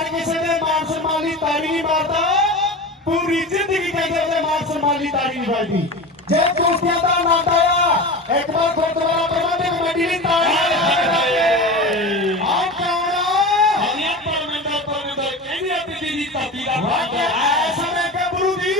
ਪਹਿਲਵਾਨ ਕਿਸੇ ਦੇ ਮਾਨ ਸਨਮਾਨ ਲਈ ਤਾੜੀ ਨਹੀਂ ਮਾਰਦਾ। ਪੂਰੀ ਜ਼ਿੰਦਗੀ ਕਹਿੰਦੇ ਉਹਦੇ ਮਾਨ ਸਨਮਾਨ ਲਈ ਤਾੜੀ ਨਹੀਂ ਵੱਜਦੀ ਜੇ ਕੁਸ਼ਤੀਆਂ ਦਾ ਆਨੰਦ ਆਇਆ ਇੱਕ ਵਾਰ ਗੁਰਦੁਆਰਾ ਪ੍ਰਬੰਧਕ ਕਮੇਟੀ ਲਈ ਤਾੜੀ ਆ ਕੌਣ ਆ। ਹਰੀਆ ਪਰਮੰਡਲ ਪਰਮੰਡਲ ਕਹਿੰਦੇ ਆ ਦਿੱਲੀ ਦੀ ਧਰਤੀ ਦਾ ਵਾਕਿਆ ਐਸਾ ਮੈਂ ਕਿ ਗੁਰੂ ਜੀ।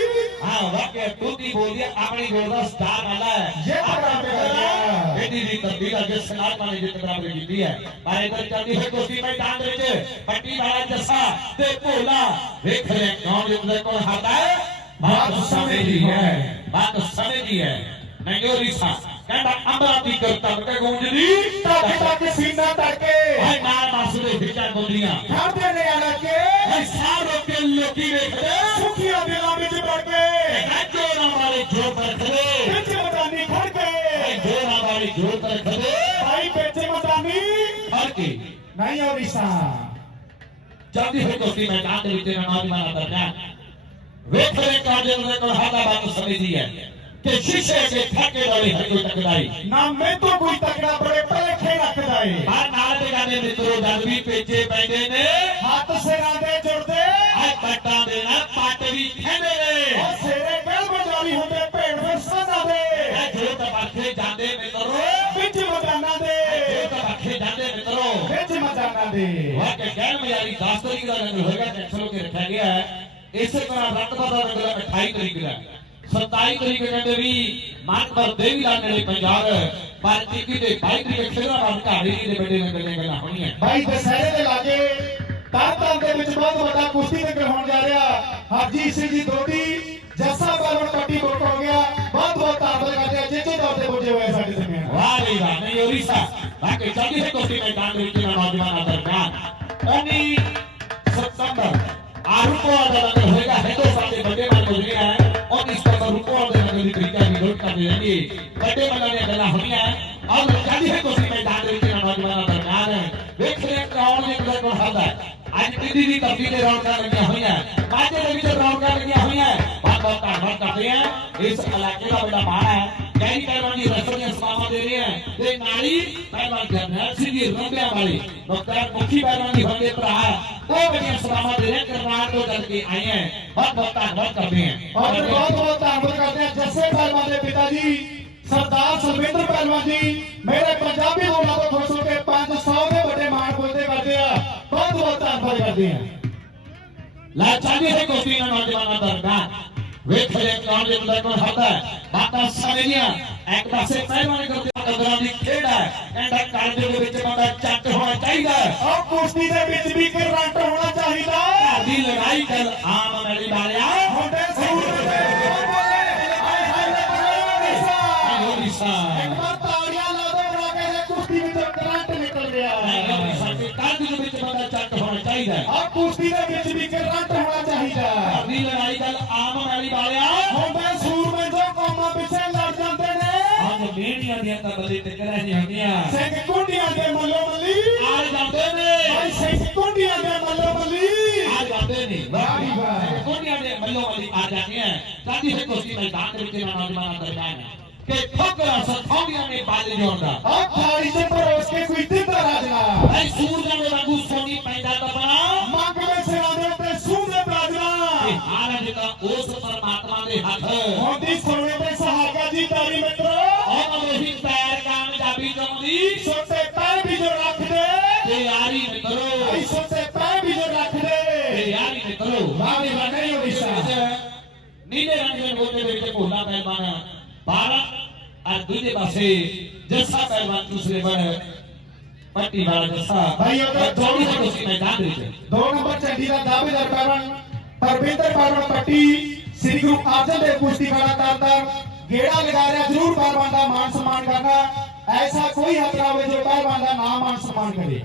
ਹਾਂ ਵਾਕਿਆ ਟੂਟੀ ਬੋਲਦੀ ਹੈ? ਆਪਣੀ ਗੋਲ ਦਾ ਵਾਲਾ ਹੈ। ਇਹ ਬਰਾਬਰ ਕਰ ਦਿੱਲੀ ਦੀ ਦਾ ਜਿਸ ਨਾਲ ਮਾਨੇ ਜਿੱਤ ਬਰਾਬਰ ਕੀਤੀ ਹੈ। ਪਰ ਇਧਰ ਚੱਲਦੀ ਹੋਈ ਕੁਸ਼ਤੀ ਮੈਦਾਨ ਦੇ ਵਿੱਚ ਪੱਟੀ ਵਾਲਾ ਜੱਸਾ ਤੇ ਭੋਲਾ। ਵੇਖ ਲੈ ਕੌਣ ਜਿੱਤਦਾ ਕੋਲ ਹਾਰਦਾ ਹੈ। ਬਾਤ ਸਮੇਂ ਦੀ ਹੈ। ਬਾਤ ਸਮੇਂ ਦੀ ਹੈ। ਨੰਗੋ ਰੀਸਾ ਕਹਿੰਦਾ ਅੰਬਰਾਂ ਦੀ ਕਰਤਾ ਕੇ ਗੂੰਜਦੀ ਤੱਕ ਤੱਕ ਸੀਨਾ ਤੜਕੇ ਹਾਏ ਨਾਲ ਮਾਸੂਦੇ ਫਿੱਟਾ ਗੋਲੀਆਂ ਖੜਦੇ ਨੇ ਆਲਾ ਕੇ। ਹਾਏ ਸਾਰੇ ਕੇ ਲੋਕੀ ਵੇਖਦੇ। ਸੁਖੀਆਂ ਦਿਲਾਂ ਵਿੱਚ ਵੜ ਕੇ ਜੋਰਾਂ ਵਾਲੇ ਜੋਰ ਰੱਖਦੇ ਵਿੱਚ ਜੋਰਾਂ ਵਾਲੇ ਜੋਰ ਰੱਖਦੇ ਭਾਈ ਵਿੱਚ ਮਦਾਨੀ ਹਰ ਕੀ ਨਹੀਂ ਹੋ ਰਿਸਾ ਜਲਦੀ ਹੋਈ ਕੁਸ਼ਤੀ ਮੈਦਾਨ ਦੇ ਵਿੱਚ ਨੌਜਵਾਨ ਦਰਮਿਆਨ ਵੇਖ ਰਹੇ ਕਾਜਲ ਦੇ ਕੋਲ ਹਾਦਾ ਬਾਤ ਸਮਝਦੀ ਹੈ ਕਿ ਸ਼ੀਸ਼ੇ ਦੇ ਠਾਕੇ ਵਾਲੀ ਹਰ ਕੋਈ ਤੱਕਦਾਈ ਨਾ ਮੈਂ ਤੋਂ ਕੋਈ ਤਕੜਾ ਬੜੇ ਭਲੇਖੇ ਰੱਖਦਾ ਏ ਬਾਹਰ ਨਾਲ ਦੇ ਗਾਣੇ ਮਿੱਤਰੋ ਜਦ ਵੀ ਪੇਚੇ ਪੈਂਦੇ ਨੇ ਹੱਥ ਸਿਰਾਂ ਦੇ ਜੁੜਦੇ ਆਏ ਪੱਟਾਂ ਦੇ ਨਾਲ ਪੱਟ ਵੀ ਖੈਂਦੇ ਨੇ ਉਹ ਸਿਰੇ ਗਲ ਬਜਾਰੀ ਹੁੰਦੇ ਵਿੱਚ ਮਦਾਨਾਂ ਦੇ ਵਾਹ ਕੇ ਗੈਰ ਮਿਆਰੀ 10 ਤਰੀਕ ਦਾ ਰੰਗ ਹੋਏਗਾ ਕੈਂਸਲ ਹੋ ਕੇ ਰੱਖਿਆ ਗਿਆ ਹੈ। ਇਸੇ ਤਰ੍ਹਾਂ ਰਤਬਾ ਦਾ ਰੰਗ 28 ਤਰੀਕ ਦਾ 27 ਤਰੀਕ ਕਹਿੰਦੇ ਵੀ ਮਾਨਪਰ ਦੇਵੀ ਲਾਲ ਨੇ ਪੰਜਾਬ। ਪਰ 21 ਤੇ 22 ਤਰੀਕ ਖੇਡਾਬਾਦ ਘਾੜੀ ਦੇ ਵੱਡੇ ਰੰਗ ਦੀਆਂ ਗੱਲਾਂ ਹੋਣੀਆਂ ਭਾਈ ਦਸਹਿਰੇ ਦੇ ਲਾਗੇ ਤਰਤਨ ਦੇ ਵਿੱਚ ਬਹੁਤ ਵੱਡਾ ਕੁਸ਼ਤੀ ਨਗਰ ਹੋਣ ਜਾ ਰਿਹਾ। ਹਰਜੀਤ ਸਿੰਘ ਜੀ ਦੋਡੀ ਚੱਲਦੀ ਹੈ ਕੁਸ਼ਤੀ ਮੈਦਾਨ ਦੇ ਵਿੱਚ ਇਹਨਾਂ ਨੌਜਵਾਨਾਂ ਦਰਮਿਆਨ 19 ਸਤੰਬਰ ਆਰੂਪੋ ਦਾ ਰੰਗ ਹੋਏਗਾ ਹਿੰਦੁਸਤਾਨ ਦੇ ਵੱਡੇ ਮਾਨ ਗੁਜ਼ਰੇ ਹੈ 19 ਸਤੰਬਰ ਰੂਪੋ ਦੇ ਰੰਗ ਦੀ ਤਰੀਕਾ ਦੀ ਲੋਕ ਕਰਦੇ ਰਹਿੰਦੀ ਵੱਡੇ ਮਾਨਾਂ ਦੀਆਂ ਗੱਲਾਂ ਹੋਣੀਆਂ ਔਰ ਚੱਲਦੀ ਹੈ ਕੁਸ਼ਤੀ ਮੈਦਾਨ ਦੇ ਵਿੱਚ ਇਹਨਾਂ ਨੌਜਵਾਨਾਂ ਦਰਮਿਆਨ ਵੇਖ ਰਹੇ ਕੌਣ ਨੇ ਕਿਹਦਾ ਕੋਲ ਹਾਲਦਾ ਅੱਜ ਦਿੱਲੀ ਦੀ ਧਰਤੀ ਤੇ ਰੌਣਕਾਂ ਲੱਗੀਆਂ ਹੋਈਆਂ ਮਾਝੇ ਦੇ ਵਿੱਚ ਰੌਣਕਾਂ ਲੱਗੀਆਂ ਹੋਈਆਂ ਬਹੁਤ ਬਹੁਤ ਧੰਨਵਾਦ ਕਰਦੇ ਆ ਇਸ ਇਲਾਕੇ ਦਾ ਬੜਾ ਮਾਣ ਹੈ ਕਈ ਪਹਿਲਵਾਨ તે નારી પહેલવાન થયા નરસિંહજી રંગલાવાળી ડોક્ટર મુખીભાઈનો નિબંધ रहा वो बढ़िया सलामा दे रहे करना तो करके आए हैं। बहुत बहुत ताकत करते हैं। और बहुत बहुत ताकत करते हैं। जैसे पहलवान पिताजी सरदार सुरविंदर पहलवान जी मेरे पंजाबी होना तो खुश होकर पाँच सौ के बड़े मार बोलते करते हैं। बहुत बहुत धन्यवाद करते हैं। लाचारी है कोई ना नौजवान दरगाह। वे खेले कौन ज़िंदा कौन होता है। बात आसान नहीं है एक पासे पहलवान करते हैं। 15 ਦੀ ਖੇਡ ਹੈ। ਕਹਿੰਦਾ ਕਲਜੇ ਦੇ ਵਿੱਚ ਬੰਦਾ ਚੱਟ ਹੋਣਾ ਚਾਹੀਦਾ ਆ ਕੁਸ਼ਤੀ ਦੇ ਵਿੱਚ ਵੀ ਕਰੰਟ ਹੋਣਾ ਚਾਹੀਦਾ ਦੀ ਲੜਾਈ ਗੱਲ ਆਮ ਅੱਜ ਮੇੜੀਆਂ ਦੀਆਂ ਤਾਂ ਬਦੇ ਟਿਕਰਾਂ ਨਹੀਂ ਹੁੰਦੀਆਂ ਸਿੰਘ ਕੁੰਡੀਆਂ ਦੇ ਮੱਲੋ ਮੱਲੀ ਆ ਜਾਂਦੇ ਨੇ ਭਾਈ ਸਿੰਘ ਕੁੰਡੀਆਂ ਦੇ ਮੱਲੋ ਮੱਲੀ ਆ ਜਾਂਦੇ ਨੇ ਵਾਹ ਜੀ ਵਾਹ। ਦੁਨੀਆ ਦੇ ਮੱਲੋ ਮੱਲੀ ਆ ਜਾਂਦੇ ਆ ਸਾਡੀ ਹੈ ਕੋਸ਼ੀ ਮੈਦਾਨ ਦੇ ਵਿੱਚ ਇਹਨਾਂ ਨੌਜਵਾਨਾਂ ਦਰਮਿਆਨ ਕਿ ਠੋਕਰਾਂ ਸਖਾਉਂਦੀਆਂ ਨੇ ਬਾਲੇ ਜਾਂਦਾ ਆ ਖਾਲੀ ਤੇ ਪਰੋਸ ਕੇ ਕੋਈ ਦਿੰਦਾ ਰਾਜਨਾ ਐ ਸੂਰਜਾਂ ਦੇ ਵਾਂਗੂ ਸੋਨੀ ਪੈਂਦਾ ਦਬਣਾ ਮੰਗ ਔਰ ਦੂਜੇ ਪਾਸੇ ਜੱਸਾ ਪਹਿਲਵਾਨ ਦੂਸਰੇ ਬਣ ਪੱਟੀ ਵਾਲਾ ਜੱਸਾ ਭਾਈ ਉਹ ਤਾਂ ਦੋੜੀ ਦੇ ਕੋਸੀ ਮੈਦਾਨ ਦੇ ਵਿੱਚ ਦੋ ਨੰਬਰ ਝੰਡੀ ਦਾ ਦਾਅਵੇਦਾਰ ਪਹਿਲਵਾਨ ਪਰਵਿੰਦਰ ਪਹਿਲਵਾਨ ਪੱਟੀ ਸ੍ਰੀ ਗੁਰੂ ਅਰਜਨ ਦੇਵ ਕੁਸ਼ਤੀ ਖਾਨਾ ਤਰਨਤਾਰਨ ਗੇੜਾ ਲਗਾ ਰਿਹਾ ਜ਼ਰੂਰ ਪਹਿਲਵਾਨ ਦਾ ਮਾਨ ਸਨਮਾਨ ਕਰਨਾ ਐਸਾ ਕੋਈ ਹੱਕ ਨਾ ਹੋਵੇ ਜੋ ਪਹਿਲਵਾਨ ਦਾ ਨਾਮ ਮਾਨ ਸਨਮਾਨ ਕਰੇ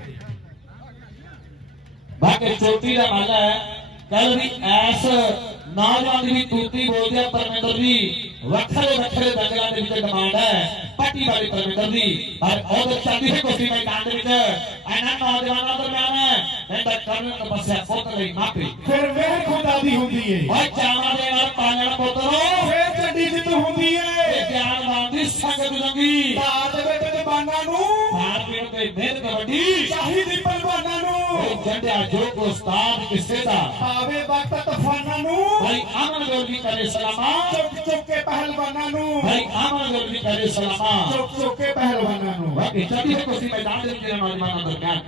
ਬਾਕੀ ਚੋਟੀ ਦਾ ਮਾਲਾ ਹੈ ਕੱਲ ਵੀ ਐਸ ਨੌਜਵਾਨ ਦੀ ਦੀ ਵੱਖਰੇ ਵੱਖਰੇ ਦੰਗਲਾਂ ਦੇ ਵਿੱਚ ਡਿਮਾਂਡ ਹੈ ਪੱਟੀ ਵਾਲੀ ਪਰਮਿੰਦਰ ਦੀ ਪਰ ਉਹ ਚੱਲਦੀ ਹੈ ਕੋਸੀ ਮੈਦਾਨ ਦੇ ਵਿੱਚ। ਇਹਨਾਂ ਨੌਜਵਾਨਾਂ ਦਰਮਿਆਨ ਇਹਦਾ ਕਰਨ ਤਪੱਸਿਆ ਪੁੱਤ ਲਈ ਮਾਫੀ। ਫਿਰ ਵੇਹ ਖੁਦਾ ਦੀ ਹੁੰਦੀ ਏ। ਓਏ ਚਾਵਾਂ ਦੇ ਨਾਲ ਪਾਲਣ ਪੁੱਤਰੋ ਫਿਰ ਝੰਡੀ ਜਿੱਤ ਹੁੰਦੀ ਏ। ਇਹ ਗਿਆਨਵਾਨ ਦੀ ਸੰਗਤ ਲੰਗੀ ਭਾਰਤ ਦੇ ਜਵਾਨਾਂ ਨੂੰ ਭਾਰ ਪੀਣ ਤੇ ਮਿਹਨਤ ਕਬੱਡੀ। ਚਾਹੀਦੀ ਪਹਿਲਵਾਨਾਂ छड्या जोग उस्ताद किसेदा आवे वक्त तफाना नु भाई आमन गौरी करे सलामा चुक चुक के पहलवाना नु भाई आमन गौरी करे सलामा चुक चुक के पहलवाना नु बाकी चटी को सी मैदान दे के नौजवान दरमियान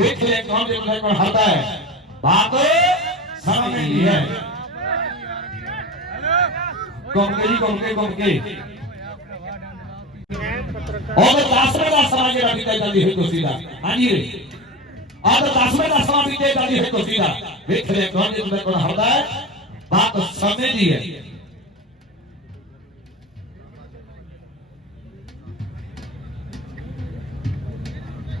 देख ले कौन देख ले कौन हारता है बात समझ में है गोमके गोमके गोमके और लास्ट में बात समझ रहा भी कहीं जल्दी है तो सीधा हाँ जी ಅದು ದಸಮೆ ದಸಮ ಬೀಜೆ ದಲ್ಲಿ ಹಿಟ್ಟು ಸೀದಾ ಬಿತ್ತಲೆ ಕೊಂಡಿ ಬೇಕು ಹೌದಾ ಬಾತ್ ಸಮಜಿಯೇ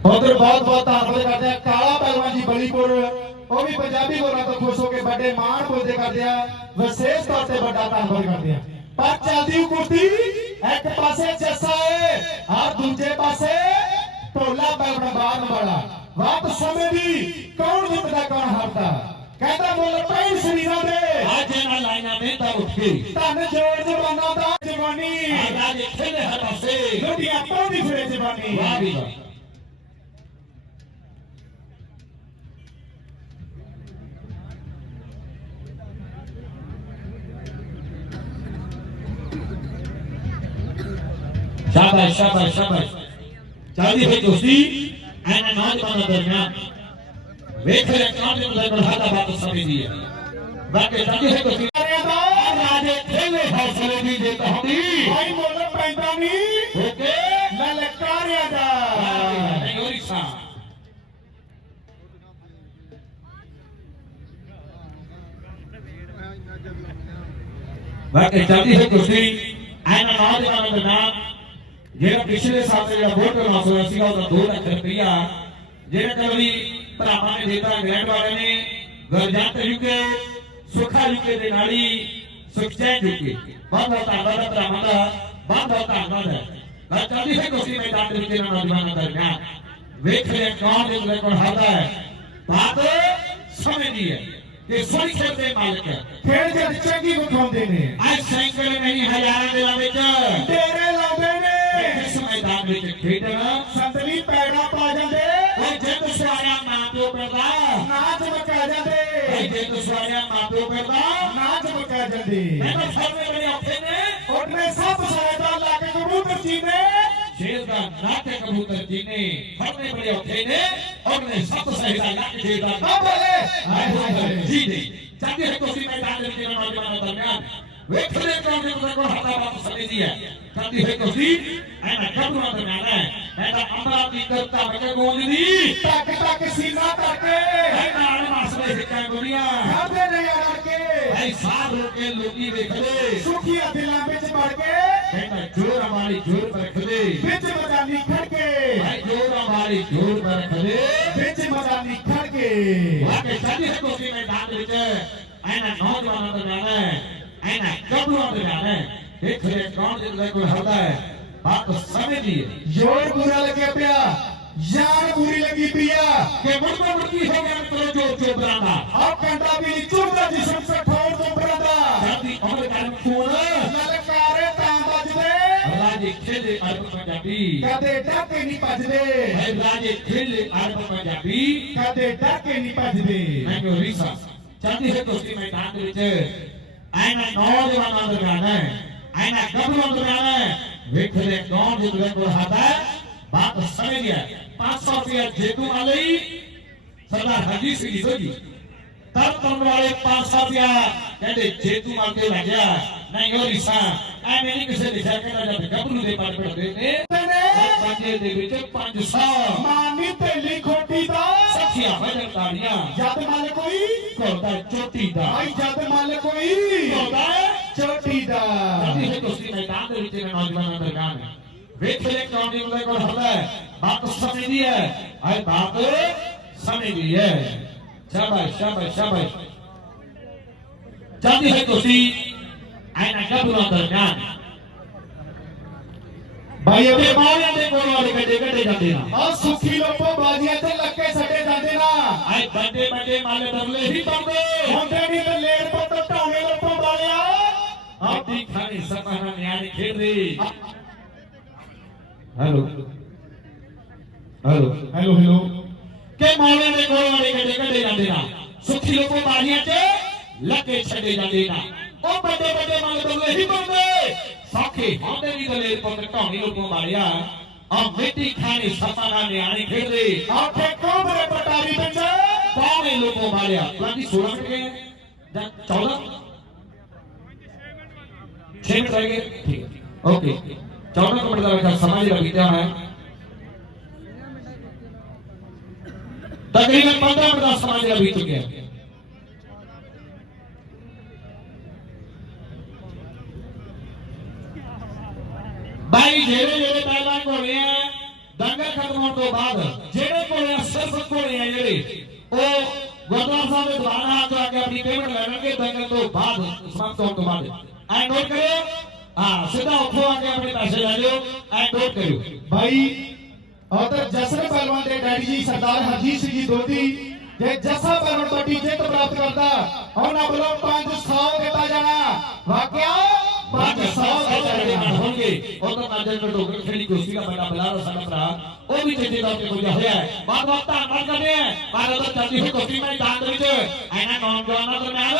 ਉਧਰ ਬਹੁਤ ਬਹੁਤ ਆਫਲੇ ਕਰਦੇ ਆ। ਕਾਲਾ ਪਹਿਲਵਾਨ ਜੀ ਬਲੀਪੁਰ, ਉਹ ਵੀ ਪੰਜਾਬੀ ਬੋਲਾਂ ਤੋਂ ਖੁਸ਼ ਹੋ ਕੇ ਵੱਡੇ ਮਾਣ ਬੋਲਦੇ ਕਰਦੇ ਆ। ਵਿਸ਼ੇਸ਼ ਤੌਰ ਤੇ ਵੱਡਾ ਧੰਨਵਾਦ ਕਰਦੇ ਆ। ਪਰ ਚੱਲਦੀ ਕੁਰਤੀ ਇੱਕ ਪਾਸੇ ਜੱਸਾ ਏ ਹਰ ਦੂਜੇ ਪਾਸੇ ਢੋਲਾ ਬੈਣ ਬਾਣ ਵਾਲਾ। वापसों में भी कौन ज़िंदा कौन हारता? कहता बोल पैर शरीरा दे। आज ना लाइना में तो तब उठी तन ज़ोर जवाना दा जवानी। आगा देखे ने हटा से। लुटिया पौनी फिरे जवानी। वाह भी वाह। शाबाश शाबाश शाबाश। जल्दी है दोस्ती। ਦੋਸਤੀ ਇਹਨਾਂ ਨੌਜਵਾਨਾਂ ਦਰਮਿਆਨ ਵੇਖ ਲੈ ਕੌਣ ਦੇ ਮੁੰਡੇ ਬੜਾਦਾ ਬਾਤ ਸਮਝਦੀ ਹੈ ਬਾਕੀ ਚਾਹਦੀ ਹੈ ਦੋਸਤੀ ਸਾਰਿਆਂ ਦਾ ਰਾਜੇ ਖੇਲੇ ਹੌਸਲੇ ਦੀ ਜਿੱਤ ਹੁੰਦੀ ਭਾਈ ਮੁੱਲ ਪੈਂਦਾ ਨਹੀਂ ਓਕੇ ਲਲਕਾਰਿਆਂ ਦਾ ਨਹੀਂ ਹੋਰੀਸਾ ਬਾਕੀ ਚਾਹਦੀ ਜਿਹੜਾ ਪਿਛਲੇ ਸਾਲ ਜਿਹੜਾ ਵੋਟ ਕਰਵਾ ਹੋਇਆ ਸੀਗਾ ਉਹਦਾ 2 ਲੱਖ ਰੁਪਇਆ ਜਿਹੜਾ ਕਵੀ ਭਰਾਵਾਂ ਨੇ ਦਿੱਤਾ ਇੰਗਲੈਂਡ ਵਾਲੇ ਨੇ ਗਰਜੰਤ ਯੂਕੇ ਸੁਖਾ ਯੂਕੇ ਦੇ ਨਾਲੀ ਸੁਖਚੈਨ ਯੂਕੇ ਬਹੁਤ ਬਹੁਤ ਧੰਨਵਾਦ ਹੈ ਭਰਾਵਾਂ ਦਾ ਬਹੁਤ ਬਹੁਤ ਧੰਨਵਾਦ ਹੈ ਮੈਂ ਚਾਹਦੀ ਹੈ ਕੁਸ਼ਤੀ ਮੈਦਾਨ ਦੇ ਵਿੱਚ ਇਹਨਾਂ ਨੌਜਵਾਨਾਂ ਦਰਮਿਆਨ ਵੇਖ ਲਿਆ ਕੌਣ ਦੇ ਕੋਲ ਹਾਰਦਾ ਹੈ ਬਾਤ ਸਮਝਦੀ ਹੈ ਕਿ ਸੋਈ ਖੇਡ ਦੇ ਮਾਲਕ ਹੈ ਖੇਡ ਜਦ ਚੰਗੀ ਵਿਖਾਉਂਦੇ ਨੇ ਅੱਜ ਸੈਂਕੜੇ ਨਹੀਂ ਹਜ਼ਾਰਾਂ ਦੇ ਵਿੱਚ ਤੇਰੇ ਵਿੱਚ ਖੇਡਣਾ ਸੰਤਲੀ ਪੈੜਾ ਪਾ ਜਾਂਦੇ ਉਹ ਜਿੱਤ ਸਵਾਰਿਆ ਮਾਂ ਪਿਓ ਕਰਦਾ ਨਾਚ ਮਕਾ ਜਾਂਦੇ ਉਹ ਜਿੱਤ ਸਵਾਰਿਆ ਮਾਂ ਪਿਓ ਕਰਦਾ ਨਾਚ ਮਕਾ ਜਾਂਦੇ ਮੈਂ ਤਾਂ ਫੜਨੇ ਬੜੇ ਔਖੇ ਨੇ ਉਹਨੇ ਸਭ ਸਾਇਦਾ ਲਾ ਕੇ ਕਬੂਤਰ ਜੀ ਨੇ ਸ਼ੇਰ ਦਾ ਨੱਕ ਕਬੂਤਰ ਜੀ ਨੇ ਫੜਨੇ ਬੜੇ ਔਖੇ ਨੇ ਉਹਨੇ ਸੱਤ ਸਹਿਦਾ ਨੱਕ ਸ਼ੇਰ ਦਾ ਆ ਬੋਲੇ ਹਾਏ ਹਾਏ ਹਾਏ ਜੀ ਜੀ ਚਾਹਦੇ ਹੈ ਤੁਸੀਂ ਮੈਦਾਨ ਦੇ ਵਿੱਚ ਇਹਨਾਂ ਨੌਜਵਾਨਾਂ ਦਰਮਿਆਨ ਵੇਖ ਲੈ ਕੌਣ ਦੇ ਮੁੰਡੇ ਕੋਲ ਹੱਥਾ ਬਾਤ ਸਮਝਦੀ ਹੈ ప్రతి వ్యక్తి ఆయన అడ్డకున్నంత మేర ఆయన అమరావతి ఇద్దరుతా మెక గోంది టక్ టక్ సీనా టక్ ఆయన ఆడమాసలే సిక్కా గోడియా కాదే నయ అడకే ਭਾਈ ਸਾਹ ਰੋਕੇ ਲੋਕੀ ਵੇਖਦੇ ਸੁਖੀਆ ਦਿਲਾਂ ਵਿੱਚ ਵੜ ਕੇ। ਕਹਿੰਦਾ ਜੋਰ ਵਾਲੀ ਜੋਰ ਰੱਖਦੇ ਵਿੱਚ ਮਦਾਨੀ ਖੜਕੇ ਭਾਈ ਜੋਰ ਵਾਲੀ ਜੋਰ ਰੱਖਦੇ ਵਿੱਚ ਮਦਾਨੀ ਖੜਕੇ ਵਾਕੇ ਸਾਡੀ ਕੋਸੀ ਮੈਦਾਨ ਵਿੱਚ। ਐਨਾ ਨੌਜਵਾਨਾਂ ਦਾ ਜਾਣਾ ਐਨਾ ਕਬਰਾਂ ਦਾ ਜਾਣਾ ਹੈ ਦੇਖ ਲੈ ਕੌਣ ਜਿੰਦਾ ਕੋਈ ਹਰਦਾ ਹੈ ਬਾਤ ਸਮਝਦੀ ਹੈ ਜੋਰ ਪੂਰਾ ਲੱਗਿਆ ਪਿਆ ਜਾਨ ਪੂਰੀ ਲੱਗੀ ਪਿਆ ਕਿ ਮੁਰਮਾ ਮੁਰਕੀ ਹੋ ਗਿਆ ਮਿੱਤਰੋ ਜੋ ਚੋਬਰਾਂ ਦਾ ਆ ਕੰਡਾ ਵੀ ਚੁੱਭਦਾ ਜਿਸਮ ਸਠੌਰ ਤੋਂ ਬਰਦਾ ਜਾਂਦੀ ਅਮਰ ਕਰਨ ਖੂਨ ਲਲਕਾਰੇ ਤਾਂ ਵੱਜਦੇ ਰਾਜੇ ਖੇਲੇ ਅਰਬ ਪੰਜਾਬੀ ਕਦੇ ਡਾਕੇ ਨਹੀਂ ਭੱਜਦੇ ਹੈ ਰਾਜੇ ਖੇਲੇ ਅਰਬ ਪੰਜਾਬੀ ਕਦੇ ਡਾਕੇ ਨਹੀਂ ਭੱਜਦੇ ਮੈਂ ਕਿਹਾ ਰੀਸਾ ਚਾਹਦੀ ਹੈ ਦੋਸਤੀ ਮੈਦਾਨ ਦੇ ਵਿੱਚ ਐਨਾ ਨੌਜਵਾਨਾਂ ਦਾ ਗਾਣਾ ਹੈ આના ગભરો દુરાવે વેઠલે કોણ જો દુવે કો હાતા બાત સમય ગયા 500 રૂપિયા જેતુ આલી સરદાર હજી સી જોજી તર તમવાળે 500 રૂપિયા એટલે જેતુ માટે લાગ્યા ના યોરી સા આ મેની કિસે દિશા કે જબ ગભરું દે પાડ પર દે ને પાંજે દે વિચ 500 માની તેલી ખોટી દા સખિયા ભજન તાણિયા જદ માલે કોઈ કોતા ચોટી દા ભાઈ જદ માલે કોઈ કોતા ਚੋਟੀ ਦਾ ਕਦੀ ਹੈ ਕੁਸ਼ਤੀ ਮੈਦਾਨ ਦੇ ਵਿੱਚ ਇਹਨਾਂ ਨੌਜਵਾਨਾਂ ਦਾ ਗਾਣ ਹੈ ਵੇਖ ਲੈ ਕੌਣ ਦੀ ਉਹਦੇ ਕੋਲ ਹੱਲਾ ਹੈ ਬਾਤ ਸਮਝਦੀ ਹੈ ਆਏ ਬਾਤ ਸਮਝਦੀ ਹੈ ਸ਼ਾਬਾਸ਼ ਸ਼ਾਬਾਸ਼ ਸ਼ਾਬਾਸ਼ ਚਾਹਦੀ ਹੈ ਕੁਸ਼ਤੀ ਆਇਨਾ ਗੱਭਰੂਆਂ ਦਾ ਗਾਣ ਭਾਈ ਤੇ ਅਬੇ ਮਾਰਿਆਂ ਦੇ ਕੋਲ ਵਾਲੇ ਗੱਡੇ ਗੱਡੇ ਜਾਂਦੇ ਨਾ ਆ ਸੁਖੀ ਲੋਪੋ ਬਾਜ਼ੀਆਂ ਤੇ ਲੱਕੇ ਛੱਡੇ ਜਾਂਦੇ ਨਾ ਆਏ ਵੱਡੇ ਵੱਡੇ ਮਾਲੇ ਬਰਲੇ ਹੀ ਪਾਉਂਦੇ ਹੁੰਦੇ ਨਹੀਂ ਤੇ ਲੇਰ મોટી ખાની સભાના ન્યાય ખેડી હેલો હેલો હેલો હેલો કે માળા ને ગોળા ને ગડે ગડે ગડેના સુખી લોકો બારિયા તે લકે છડે ગડેના ઓ બડે બડે માલ તો નહીં બડે સાખી હોદે ની ગલે પંદર કહાણી લોકો બારિયા આ મીઠી ખાની સભાના ન્યાય ખેડી આખે કોમરે પટારી બેચે કોણે લોકો બારિયા પ્લાની સુરત કે 14 ओके। चौदह को मिनट रखा समझ विद्या है? तकरीबन पंद्रह मिनट समाज अभी चुके हैं। भाई जेड़े जेड़े पहला घोड़े हैं दंगा खत्म होने तो बाद जेड़े घोड़े हैं सिर्फ़ घोड़े हैं जेड़े वो गुरुद्वारा साहब के द्वारा आकर अपनी पेमेंट लेने के दंगे तो बाद समाप्त होने तो बाद। ਐ ਨੋਟ ਕਰਿਓ ਹਾਂ ਸਿੱਧਾ ਉੱਥੋਂ ਆ ਕੇ ਆਪਣੇ ਪੈਸੇ ਲੈ ਲਿਓ ਐ ਨੋਟ ਕਰਿਓ ਭਾਈ ਉਧਰ ਜਸਰ ਪਹਿਲਵਾਨ ਦੇ ਡੈਡੀ ਜੀ ਸਰਦਾਰ ਹਰਜੀਤ ਸਿੰਘ ਜੀ ਦੋਦੀ ਜੇ ਜੱਸਾ ਪਹਿਲਵਾਨ ਤੁਹਾਡੀ ਜਿੱਤ ਪ੍ਰਾਪਤ ਕਰਦਾ ਉਹਨਾਂ ਵੱਲੋਂ 500 ਦਿੱਤਾ ਜਾਣਾ ਵਾਕਿਆ 500 ਦਿੱਤਾ ਜਾਣਾ ਹੋਣਗੇ। ਉਹ ਤਾਂ ਨੂੰ ਢੋਕਰ ਖੇਡੀ ਕੁਸ਼ਤੀ ਦਾ ਬੜਾ ਬਲਾਰਾ ਸਾਡਾ ਭਰਾ। ਉਹ ਵੀ ਚੇਤੇ ਦਾ ਉੱਤੇ ਪੁੱਜਿਆ ਹੋਇਆ ਹੈ। ਬਹੁਤ ਬਹੁਤ ਧੰਨਵਾਦ ਕਰਦੇ ਆ ਪਰ ਉਹ ਚੱਲਦੀ ਹੋਈ ਕੁਸ਼ਤੀ ਮੈਦਾਨ ਦੇ ਵਿੱਚ। ਇਹਨਾਂ ਨੌਜਵਾਨਾਂ ਦੇ ਨਾਲ?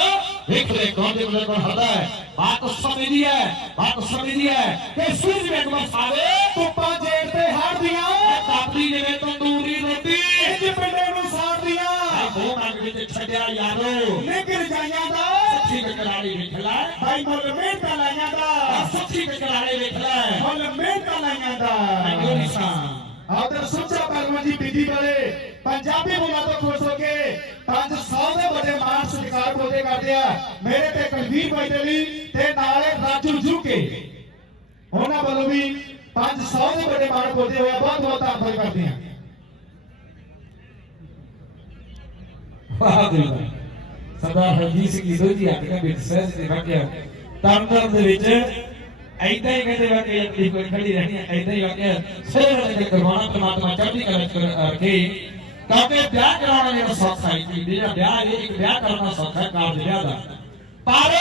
ਵੇਖ ਲੈ ਕੌਣ ਦੇ ਕੋਲ ਹਰਦਾ ਹੈ। ਬਾਤ ਸਮਝ ਦੀ ਹੈ। ਬਾਤ ਸਮਝ ਦੀ ਹੈ। ਕਿ ਸੂਰਜ ਵੇਗਮਾ ਸਾਰੇ ਧੁੱਪਾਂ ਜੇੜ ਤੇ ਹਾਰਦੀਆਂ ਤਾਪਦੀ ਜਿਵੇਂ ਤੰਦੂਰੀ ਰੋਟੀ। ਇੰਜ ਪਿੰਡੇ ਨੂੰ ਸਾੜਦੀਆਂ। ਦੋ ਮੰਗ ਵਿੱਚ ਛੱਡਿਆ ਯਾਰੋ। ਨਿਕਲ ਜਾਈਆਂ ਦਾ ਸੱਚੀ ਕਰਾੜੀ ਵੇਖ ਲੈ। ਭਾਈ ਮੁੱਲ ਮਿਹਨਤਾਂ ਲਾਈਆਂ ਦਾ। ਸੱਚੀ ਕਰਾੜੀ ਵੇਖ ਲੈ। ਮੁੱਲ ਮਿਹਨਤਾਂ ਲਾਈਆਂ ਦਾ। ਅੰਗੋਰੀ ਸਾਂ। ਆਦਰ ਸੁੱਚਾ ਪਹਿਲਵਾਨ ਜੀ ਬੀਦੀ ਵਾਲੇ ਪੰਜਾਬੀ ਬੋਲਾਂ ਤੋਂ ਖੁਸ਼ ਹੋ ਕੇ 500 ਦੇ ਵੱਡੇ ਮਾਨ ਸਤਿਕਾਰ ਬੋਲਦੇ ਕਰਦੇ ਆ। ਮੇਰੇ ਤੇ ਦੇ ਲਈ ਤੇ ਨਾਲੇ ਰਾਜੂ ਜੁਕੇ ਉਹਨਾਂ ਵੱਲੋਂ ਵੀ 500 ਦੇ ਵੱਡੇ ਮਾਨ ਬੋਲਦੇ ਹੋਏ ਬਹੁਤ ਬਹੁਤ ਧੰਨਵਾਦ ਕਰਦੇ ਆ। ਵਾਹ ਜੀ ਵਾਹ ਸਰਦਾਰ ਹਰਜੀਤ ਸਿੰਘ ਜੀ ਦੋਜੀ ਆ ਦੇ ਵਾਕਿਆ ਤਰਨਤਾਰਨ ਦੇ ਵਿੱਚ ਐਦਾਂ ਹੀ ਕਹਿੰਦੇ ਵਾਕਿਆ ਆਪਣੀ ਕੋਈ ਖੜੀ ਰਹਿਣੀ ਐਦਾਂ ਹੀ ਵਾਕਿਆ ਸੋਹਣਾ ਦੇ ਕਰਵਾਉਣਾ, ਪ੍ਰਮਾਤਮਾ ਚੜ੍ਹਦੀ ਕਲਾ ਰੱਖੇ। ਕਿਉਂਕਿ ਵਿਆਹ ਕਰਾਉਣਾ ਜਿਹੜਾ ਸੌਖਾ ਹੈ ਜੀ ਜਿਹੜਾ ਵਿਆਹ ਇਹ ਇੱਕ ਵਿਆਹ ਕਰਨਾ ਸੌਖਾ ਹੈ ਕਾਰਜ ਵਿਆਹ ਦਾ। ਪਰ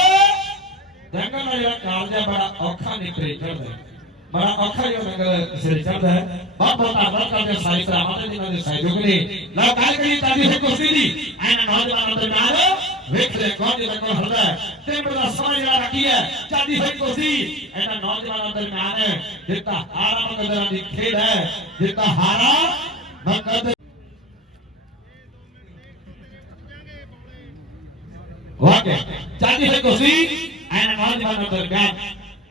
ਜੰਗਲ ਜਿਹੜਾ ਕਾਰਜ ਹੈ ਬੜਾ ਔਖਾ ਨਿਕਲੇ ਚੜਦਾ ਬੜਾ ਔਖਾ ਜਿਹੜਾ ਜੰਗਲ ਸਿਰੇ ਚੜਦਾ ਹੈ। ਬਹੁਤ ਬਹੁਤ ਧੰਨਵਾਦ ਕਰਦੇ ਸਾਰੇ ਭਰਾਵਾਂ ਦੇ, ਜਿਨ੍ਹਾਂ ਦੇ ਸਹਿਯੋਗ ਨੇ। ਲਓ, ਗੱਲ ਕਰੀ ਤਾਜੀ ਹੈ ਕੁਸ਼ਤੀ ਦੀ। ਇਹਨਾਂ ਨੌਜਵਾਨਾਂ ਦੇ ਨਾਲ ਵੇਖ ਲੈ ਕੌਣ ਜਿਹੜਾ ਕੋਲ ਹਰਦਾ ਹੈ ਤੇ ਬੜਾ ਸਮਾਂ ਜਿਹੜਾ ਰੱਖੀ ਹੈ ਚਾਦੀ ਹੋਈ ਕੁਸ਼ਤੀ ਇਹਨਾਂ ਨੌਜਵਾਨਾਂ ਦੇ ਨਾਲ ਜਿੱਤਾ ਹਾਰਾ ਮੰਗਦਰਾਂ ਦੀ ਖੇਡ ਹੈ ਜਿੱਤਾ ਹਾਰਾ ਮੰਗਦ ਵਾਕੇ ਚਾਹਦੀ ਹੈ ਕੋਸੀ ਐਨਾ ਨੌਜਵਾਨਾਂ ਦਰਗਾਹ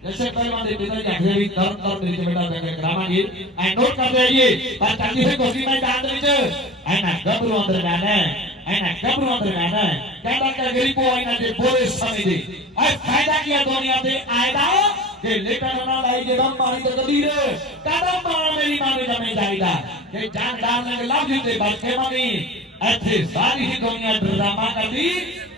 ਜੈਸੇ ਪਹਿਲਵਾਨ ਦੇ ਪਿਤਾ ਜੀ ਆਖਦੇ ਵੀ ਤਰਨ ਤਰਨ ਦੇ ਵਿੱਚ ਬੇਟਾ ਦੰਗਲ ਕਰਾਵਾਂਗੇ ਐ ਨੋਟ ਕਰਦੇ ਆਈਏ ਪਰ ਚਾਹਦੀ ਹੈ ਕੋਸੀ ਮੈਦਾਨ ਦੇ ਵਿੱਚ ਐਨਾ ਗੱਭਰੂ ਅੰਦਰ ਜਾਣਾ ਐਨਾ ఆయన గబ్రవతని ఆయన గడక వెళ్ళిపోయినది బోరేస్వామిది ఆ ఫైదా కియా దునియాతే ఆయదా કે લેકરના લાઈ જે દમ મારી તો કદી રે કદમ મારી મારી તમે જાઈદા કે જાન દાન ને લાગી તે બાત કે માની અથે સારી દુનિયા ડ્રામા કરી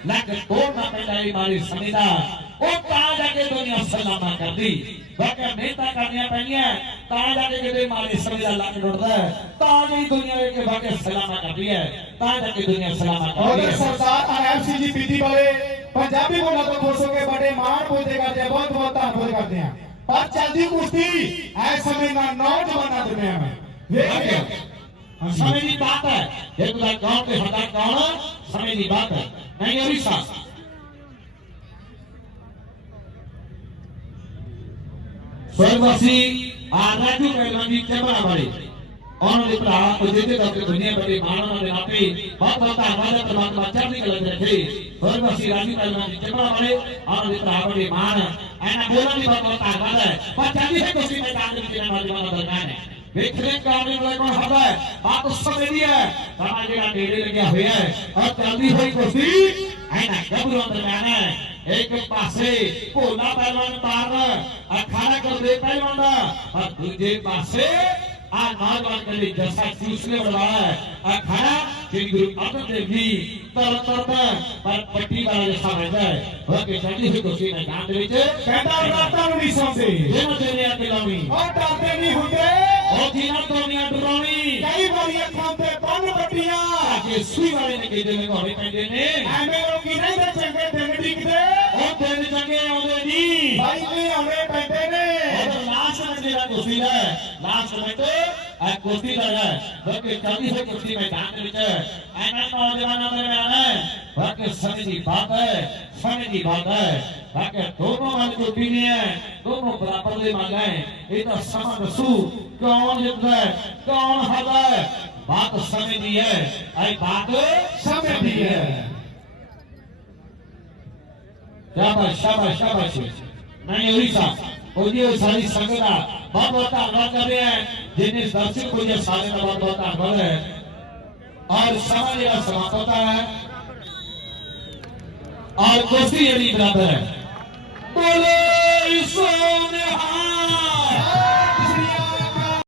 લાગ કોણ ના પેલાઈ મારી સમીદા ਦੁਨੀਆ ਡਰਾਮਾ ਕਰਦੀ ਲੱਗ ਤੋੜ ਨਾ ਪੈਂਦੀ ਮਾਰੀ ਸਮਝਦਾ ਉਹ ਤਾਂ ਜਾ ਕੇ ਦੁਨੀਆ ਸਲਾਮਾ ਕਰਦੀ ਵਾਕਿਆ ਮਿਹਨਤਾਂ ਕਰਨੀਆਂ ਪੈਣੀਆਂ ਤਾਂ ਜਾ ਕੇ ਕਿਤੇ ਮਾਰੇ ਸਮਝਦਾ ਲੱਗ ਡੁੱਟਦਾ ਹੈ, ਤਾਂ ਜੀ ਦੁਨੀਆ ਵੇਖ ਕੇ ਵਾਕਿਆ ਸਲਾਮਾ ਕਰਦੀ ਹੈ ਤਾਂ ਜਾ ਕੇ ਦੁਨੀਆ ਸਲਾਮਾ ਕਰਦੀ ਉਧਰ ਹੈ ਸਰਦਾਰ ਆਰਐਫ ਸਿੰਘ ਜੀ ਬੀਦੀ ਵਾਲੇ ਪੰਜਾਬੀ ਬੋਲਾਂ ਤੋਂ ਖੁਸ਼ ਹੋ ਕੇ ਵੱਡੇ ਮਾਣ ਬੋਲਦੇ ਕਰਦੇ ਆ ਬਹੁਤ ਬਹੁਤ ਧੰਨਵਾਦ ਕਰਦੇ ਆ ਪਰ ਚੱਲਦੀ ਕੁਸ਼ਤੀ ਐ ਸਮੇਂ ਨਾਲ ਨੌਜਵਾਨਾਂ ਦਰਮਿਆਨ ਵੇਖ ਸਮੇਂ ਦੀ ਬਾਤ ਹੈ ਇਹ ਤੁਦਾ ਕੌਣ ਤੇ ਹੱਦਾ ਕੌਣ ਸਮੇਂ ਦੀ ਬਾਤ ਹੈ ਨਹੀਂ ਹੋਰੀ ਸਾ ਸਵਰਗਵਾਸੀ ਆ ਰਾਜੂ ਪਹਿਲਵਾਨ ਜੀ ਚੰਬੜਾ ਵਾਲੇ ਉਹਨਾਂ ਦੇ ਭਰਾ ਉਜੇਦੇ ਤੱਕ ਦੁਨੀਆ ਬੜੇ ਮਾਣਾਂ ਦੇ ਨਾਤੇ ਬਹੁਤ ਬਹੁਤ ਧੰਨਵਾਦ ਹੈ, ਪ੍ਰਮਾਤਮਾ ਚੜ੍ਹਦੀ ਕਲਾ ਵਿੱਚ ਰੱਖੇ। ਸਵਰਗਵਾਸੀ ਰਾਜੂ ਪਹਿਲਵਾਨ ਜੀ ਚੰਬੜਾ ਵਾਲੇ ਉਹਨਾਂ ਦੇ ਭਰਾ ਬੜੇ ਮਾਣ। ਇਹਨਾਂ ਬੋਲਾਂ ਦੀ ਬਹੁਤ ਬਹੁਤ ਧੰਨਵਾਦ ਹੈ। ਪਰ ਚਾਹਦੀ ਹੈ ਕੁਸ਼ਤੀ ਮੈਦਾਨ ਦੇ ਵਿੱਚ ਇਹਨਾਂ ਨੌਜਵਾਨਾਂ ਦਾ ਦਰਮਿਆਨ ਹੈ। ਵੇਖਦੇ ਕਾਰਨ ਵਾਲੇ ਕੋਲ ਹੱਦਾ ਹੈ। ਬਾਤ ਉਸ ਸਮੇਂ ਦੀ ਹੈ। ਸਮਾਂ ਜਿਹੜਾ ਨੇੜੇ ਲੱਗਿਆ ਹੋਇਆ ਹੈ। ਔਰ ਚੱਲਦੀ ਹੋਈ ਕੁਸ਼ਤੀ ਐਨਾ ਗੱਭਰੂ ਦਰਮਿਆਨ ਹੈ। ਇੱਕ ਪਾਸੇ ਭੋਲਾ ਪਹਿਲਵਾਨ ਮਾਰਨ ਅਖਾੜਾ ਕਰਦੇ ਪਹਿਲਵਾਨ ਦਾ ਔਰ ਦੂਜੇ ਪਾਸੇ ਆ ਨੌਜਵਾਨ ਕਹਿੰਦੇ ਜੱਸਾ ਚੂਸਲੇ ਵਾਲਾ ਹੈ। ਅਖਾੜਾ ਸ੍ਰੀ ਗੁਰੂ ਅਰਜਨ ਦੇਵ ਜੀ ਤਰ ਤਰ ਪਰ ਪੱਟੀ ਵਾਲਾ ਜੱਸਾ ਰਹਿੰਦਾ ਹੈ। ਹੋ ਕੇ ਚੱਲਦੀ ਹੋਈ ਕੁਸ਼ਤੀ ਮੈਦਾਨ ਦੇ ਵਿੱਚ ਕਹਿੰਦਾ ਰਾਤਾਂ ਨੂੰ ਨਹੀਂ ਸੌਂਦੇ। ਮਤਲਬ ਇਹ ਕਿ ਲਾਉਣੀ। ਉਹ ਡਰਦੇ ਨਹੀਂ ਹੁੰਦੇ। ਉਹ ਜਿਨ੍ਹਾਂ ਦੁਨੀਆ ਡਰਾਉਣੀ। ਕਈ ਵਾਰੀ ਅੱਖਾਂ ਤੇ ਬੰਨ ਬੱਟੀਆਂ ਕਿ ਸੂਈ ਵਾਲੇ ਨੇ ਕਿਤੇ ਨੇ ਘੋੜੇ ਪੈਂਦੇ ਨੇ। ਐਵੇਂ ਲੋਕੀ ਨਹੀਂ है। लास्ट समय तो आज જાય લાસ્ટ મોમેન્ટે આ કુસ્તી લડાય ભક્ત ચાલી છે કુસ્તી मैदान के और जवान नौजवानों में आना है। भक्त समय की बात है, समय की बात है। भक्त दोनों मन को पीने हैं। दोनों बराबर ले मांगा हैं। ये तो समा दसू कौन जीतता है? कौन हारता है? बात समय की है। आई बात समय की है। शाबाश शाबाश शाबाश। नहीं उड़ीसा ਦੀ ਹੈ ਆਈ ਬਾਤ ਸਮੇਂ ਦੀ ਹੈ ਸ਼ਾਬਾਸ਼ ਸ਼ਾਬਾਸ਼ ਸ਼ਾਬਾਸ਼ ਨਹੀਂ ਉਰੀਸਾ ਉਹਦੀ ਉਹ ਸਾਰੀ ਸੰਗਤ ਦਾ ਬਹੁਤ ਬਹੁਤ ਧੰਨਵਾਦ ਕਰ ਰਹੇ ਹਾਂ ਜਿਨੇ ਦਰਸ਼ਕ ਕੋਈ ਇਹ ਸਾਰੇ ਦਾ ਬਹੁਤ ਬਹੁਤ ਧੰਨਵਾਦ ਹੈ ਔਰ ਸਮਾਂ ਜਿਹੜਾ ਸਮਾਪਤ ਹੋਤਾ ਹੈ ਔਰ ਕੁਸ਼ਤੀ ਜਿਹੜੀ ਬਰਾਬਰ ਹੈ ਬੋਲੇ ਸੋਨਿਹਾਲ